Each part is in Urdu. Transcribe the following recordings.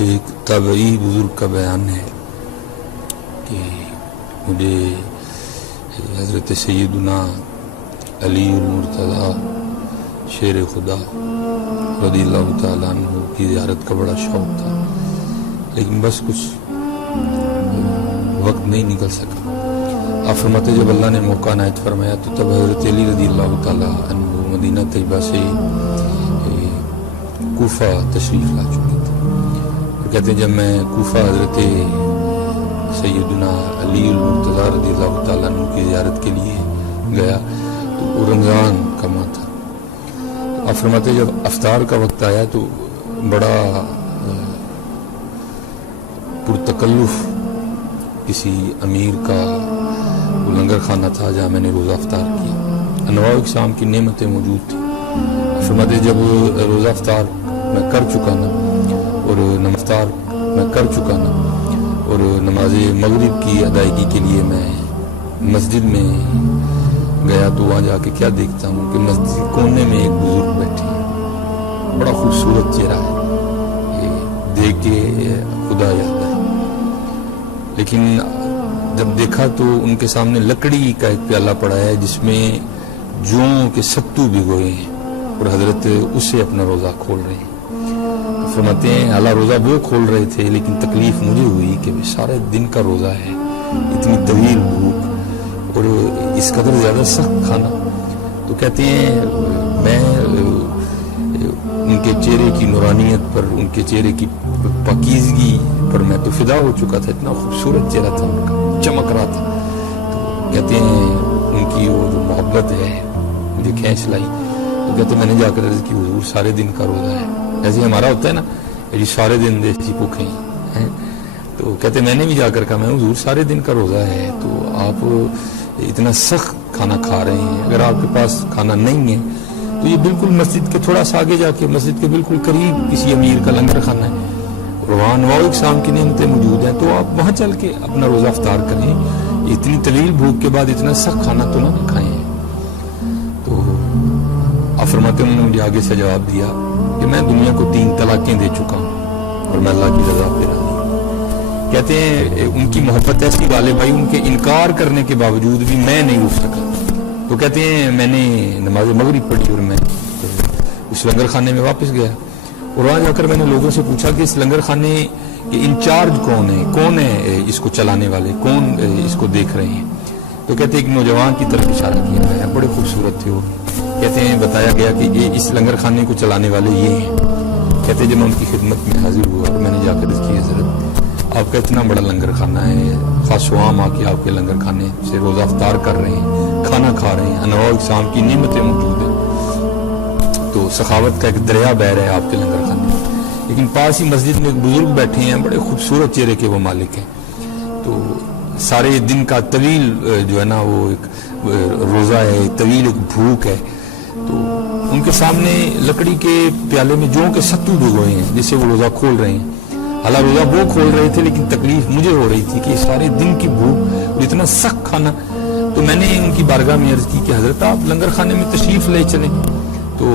ایک تابعی بزرگ کا بیان ہے کہ مجھے حضرت سیدنا علی المرتضیٰ شیر خدا رضی اللہ تعالیٰ عنہ کی زیارت کا بڑا شوق تھا، لیکن بس کچھ وقت نہیں نکل سکا۔ آپ فرماتے جب اللہ نے موقع عنایت فرمایا تو تب حضرت علی رضی اللہ تعالیٰ عنہ مدینہ طیبہ سے کوفہ تشریف لا چکے تھے، اور کہتے ہیں جب میں کوفہ حضرت سیدنا علی المرتضیٰ رضی اللہ تعالیٰ عنہ کی زیارت کے لیے گیا تو وہ رمضان کا ماہ تھا۔ آپ فرماتے جب افطار کا وقت آیا تو بڑا پرتکلف کسی امیر کا وہ لنگر خانہ تھا جہاں میں نے روزہ افطار کیا، انواع اقسام کی نعمتیں موجود تھیں۔ فرماتے جب روزہ افطار میں کر چکا نا اور افطار میں کر چکا نا اور نماز مغرب کی ادائیگی کے لیے میں مسجد میں گیا تو وہاں جا کے کیا دیکھتا ہوں کہ مسجد کونے میں ایک بزرگ بیٹھے ہیں، بڑا خوبصورت چہرہ ہے، یہ دیکھ کے خدا یاد ہے۔ لیکن جب دیکھا تو ان کے سامنے لکڑی کا ایک پیالہ پڑا ہے جس میں جوں کے ستو بھگوئے ہیں اور حضرت اسے اپنا روزہ کھول رہے ہیں۔ فرماتے ہیں حالانکہ روزہ وہ کھول رہے تھے لیکن تکلیف مجھے ہوئی کہ سارے دن کا روزہ ہے، اتنی طویل بھوک اور اس قدر زیادہ سخت کھانا، تو کہتے ہیں میں ان کے چہرے کی نورانیت پر، ان کے چہرے کی پاکیزگی پر میں تو فدا ہو چکا تھا، اتنا خوبصورت چہرہ تھا ان کا، چمک رہا تھا۔ تو کہتے ہیں ان کی وہ جو محبت ہے مجھے کھینچ لائی، تو کہتے ہیں میں نے جا کر عرض کی حضور سارے دن کا روزہ ہے، ایسے ہمارا ہوتا ہے نا جی سارے دن دیسی بھوکے ہیں، تو کہتے میں نے بھی جا کر کہا میں حضور سارے دن کا روزہ ہے تو آپ اتنا سخت کھانا کھا رہے ہیں، اگر آپ کے پاس کھانا نہیں ہے تو یہ بالکل مسجد کے تھوڑا سا آگے جا کے مسجد کے بالکل قریب کسی امیر کا لنگر خانہ ہے اور وہاں انواع اقسام کی نعمتیں موجود ہیں، تو آپ وہاں چل کے اپنا روزہ افطار کریں، اتنی طویل بھوک کے بعد اتنا سخت کھانا تو نہ کھائیں۔ تو آپ فرماتے انہوں نے مجھے آگے سے جواب دیا کہ میں دنیا کو 3 طلاقیں دے چکا ہوں اور میں اللہ کی رضا پہ راضی ہوں۔ کہتے ہیں ان کی محبت ایسی والے بھائی ان کے انکار کرنے کے باوجود بھی میں نہیں اٹھ سکا، تو کہتے ہیں میں نے نماز مغرب پڑھی اور میں اس لنگر خانے میں واپس گیا اور وہاں جا کر میں نے لوگوں سے پوچھا کہ اس لنگر خانے کے انچارج کون ہے اس کو چلانے والے، کون اس کو دیکھ رہے ہیں، تو کہتے ہیں ایک نوجوان کی طرف اشارہ کیا گیا، بڑے خوبصورت تھے وہ، کہتے ہیں بتایا گیا کہ یہ اس لنگر خانے کو چلانے والے یہ ہیں۔ کہتے ہیں جب میں ان کی خدمت میں حاضر ہوا اور میں نے جا کر اس کی حضرت آپ کا اتنا بڑا لنگر خانہ ہے، خاص عام آ کے آپ کے لنگر خانے سے روزہ افطار کر رہے ہیں، کھانا کھا رہے ہیں، انواع اقسام کی نعمتیں موجود ہیں، تو سخاوت کا ایک دریا بہہ رہا ہے آپ کے لنگر خانے میں، لیکن پاس ہی مسجد میں ایک بزرگ بیٹھے ہیں، بڑے خوبصورت چہرے کے وہ مالک ہیں، تو سارے دن کا طویل جو ہے نا وہ ایک روزہ ہے، طویل ایک بھوک ہے، تو ان کے سامنے لکڑی کے پیالے میں جوں کے ستو بھگوئے ہیں جس سے وہ روزہ کھول رہے ہیں۔ حالانکہ روزہ وہ کھول رہے تھے لیکن تکلیف مجھے ہو رہی تھی کہ سارے دن کی بھوک اور اتنا سخت کھانا، تو میں نے ان کی بارگاہ میں عرض کی کہ حضرت آپ لنگر خانے میں تشریف لے چلیں، تو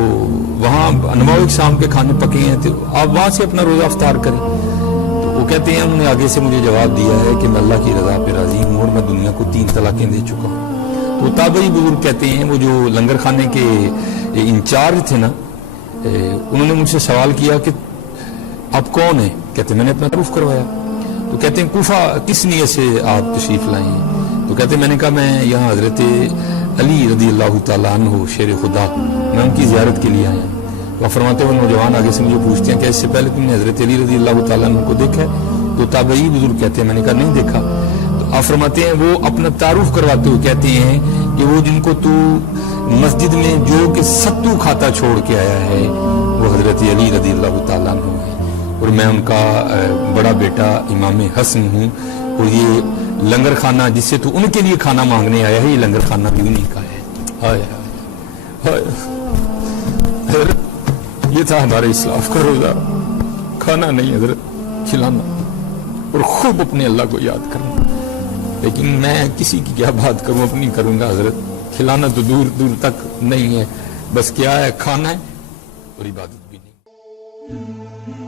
وہاں انواع اقسام کے کھانے پکے ہیں تو آپ وہاں سے اپنا روزہ افطار کریں۔ تو وہ کہتے ہیں انہوں نے آگے سے مجھے جواب دیا ہے کہ میں اللہ کی رضا پہ راضی ہوں اور میں دنیا کو 3 طلاقیں دے چکا ہوں۔ تو تابعی بزرگ کہتے ہیں وہ جو لنگر خانے کے انچارج تھے نا، انہوں نے مجھ سے سوال کیا کہ آپ کون ہیں؟ کہتے ہیں میں نے اپنا تعارف کروایا، تو کہتے ہیں کوفہ کس نیت سے آپ تشریف لائے ہیں؟ تو کہتے ہیں میں نے کہا میں یہاں حضرت علی رضی اللہ تعالیٰ عنہ شیر خدا میں ان کی زیارت کے لیے آیا ہوں۔ تو فرماتے ہیں وہ نوجوان آگے سے مجھے پوچھتے ہیں کہ اس سے پہلے تم نے حضرت علی رضی اللہ تعالیٰ عنہ کو دیکھا ہے؟ تو تابعی بزرگ کہتے ہیں میں نے کہا نہیں دیکھا۔ تو آپ فرماتے ہیں وہ اپنا تعارف کرواتے ہوئے کہتے ہیں کہ وہ جن کو تو مسجد میں جو کہ ستو کھاتا چھوڑ کے آیا ہے وہ حضرت علی رضی اللہ تعالیٰ عنہ ہے، اور میں ان کا بڑا بیٹا امام حسن ہوں، اور یہ لنگر خانہ جس سے تو ان کے لیے کھانا مانگنے آیا ہے یہ لنگر خانہ بھی انہیں کا ہے۔ ہائے ہائے حضرت یہ تھا ہمارے اسلاف کا روزہ، کھانا نہیں حضرت، کھلانا اور خوب اپنے اللہ کو یاد کرنا، لیکن میں کسی کی کیا بات کروں، اپنی کروں گا حضرت، کھلانا تو دور دور تک نہیں ہے، بس کیا ہے کھانا ہے اور عبادت بھی نہیں۔